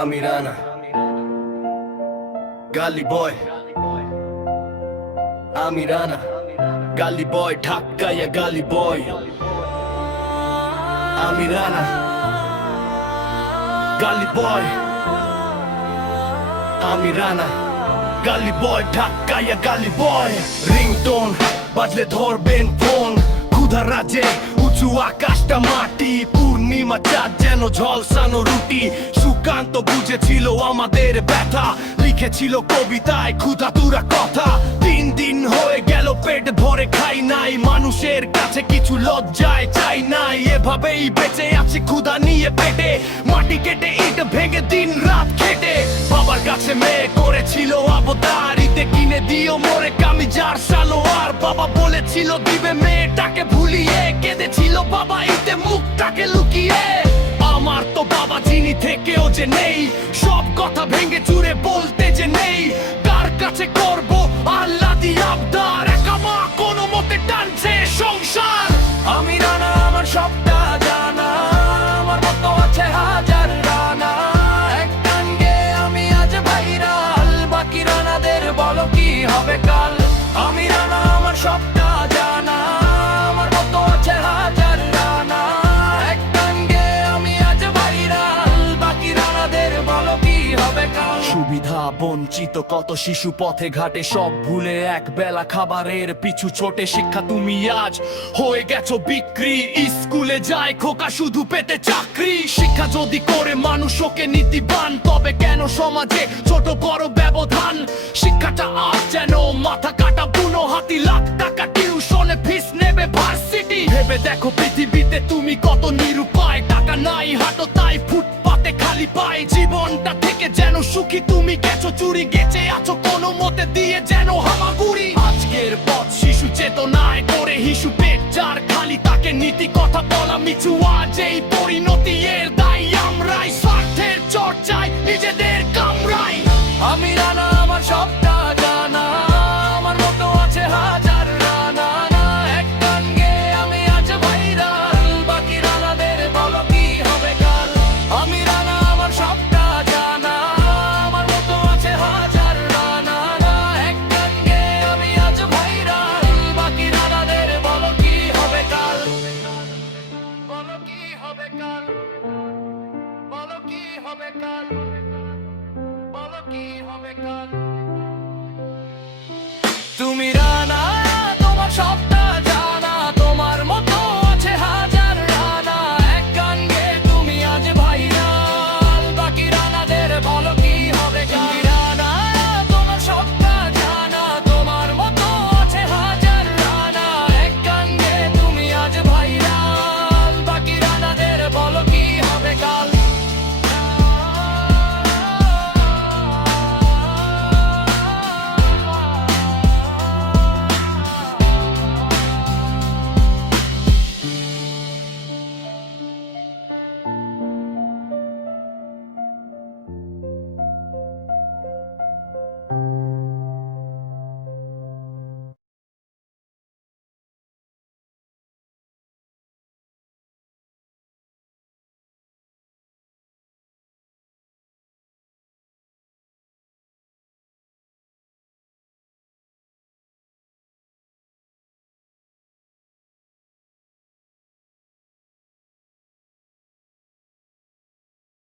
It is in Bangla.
আমি রানা গালি বয়, আমি রানা গালি বয়, ঢাকাইয়া গালি বয়। আমি রানা গালি বয়, আমি রানা গালি বয়, ঢাকাইয়া গালি বয়। রিংটোন বাজলে ধরবেন ফোন, ক্ষুধা রাজে উঁচু আকাশটা মাটি, পূর্ণিমা চাঁদ যেন ঝলসানো রুটি। সুকান্ত বুঝেছিল আমাদের ব্যথা, লিখেছিল কবিতায় ক্ষুধা তুরা কথা। 3 দিন হয়ে গেল পেট ভরে খাই নাই, মানুষের কাছে কিছু লজ্জায় চাই নাই। এভাবেই বেঁচে আছি ক্ষুধা নিয়ে পেটে, মাটি কেটে ইট ভেঙে দিন রাত খেটে। বাবার কাছে মেয়ে করেছিল আবদার, ইতে কিনে দিও মোরে কামিজার সালোয়ার। বাবা বলেছিল দিবে মেয়েটাকে ভুলিয়ে, কেঁদেছিল বাবা ইতে মুখটাকে লুকিয়ে। আমার তো বাবা যিনি থেকেও যে নেই, সব কথা ভেঙে চুরে বলতে যে নেই। কার কাছে করবো আল্লাহ দি আবদার, একা মা কোনো মতে টানছে সংসার। আমি রানা আমার সবটা জানা, আমার মতো আছে হাজার রানা। এক গান গেয়ে আমি আজ ভাইরাল, বাকি রানাদের বলো কি হবে কাল। আমি রানা আমার সবটা জানা, আমার মতো আছে হাজার রানা। এক গান গেয়ে আমি আজ ভাইরাল, বাকি রানাদের বলো কি হবে কাল। সুবিধা বঞ্চিত কত শিশু পথে ঘাটে, সব ভুলে এক বেলা খাবারের পিছু ছোটে। শিক্ষা তুমি আজ হয়ে গেছো বিক্রি, স্কুলে যায় খোকা শুধু পেতে চাকরি। শিক্ষা যদি করে মানুষ ওকে নীতিবান, তবে কেন সমাজে ছোট বড় ব্যবধান। শিক্ষাটা আজ যেন মাথা কাটা বুনো হাতি, লাখ টাকা টিউশনে ফিস নেবে ভার্সিটি। ভেবে দেখো পৃথিবীতে তুমি কত নিরুপায়, টাকা নাই হাঁটো তাই ফুটপাতে খালি পায়। জীবনটা থেকে যেন সুখী তুমি গেছো চুরি, গেছে আছো কোনো মতে দিয়ে যেন হামাগুড়ি। আজকের পথ শিশু চেতনায় করে হিসু, পেট যার খালি তাকে নীতি কথা বলা মিছু। আজ এই পরিণতি এর দায়ী আমরাই, স্বার্থের চর্চায় নিজেদের কামড়াই। আমি রানা আমার সবটা জানা, আমার মতো আছে হাজার রানা। এক গান গেয়ে আমি আজ ভাইরাল, বাকি রানাদের বলো কি হবে কাল। আমি রানা আমার সবটা জানা, আমার মতো আছে হাজার রানা। এক গান গেয়ে আমি আজ ভাইরাল, বাকি রানাদের বলো কি হবে কাল। বলো কি হবে কাল, বলো কি হবে কাল।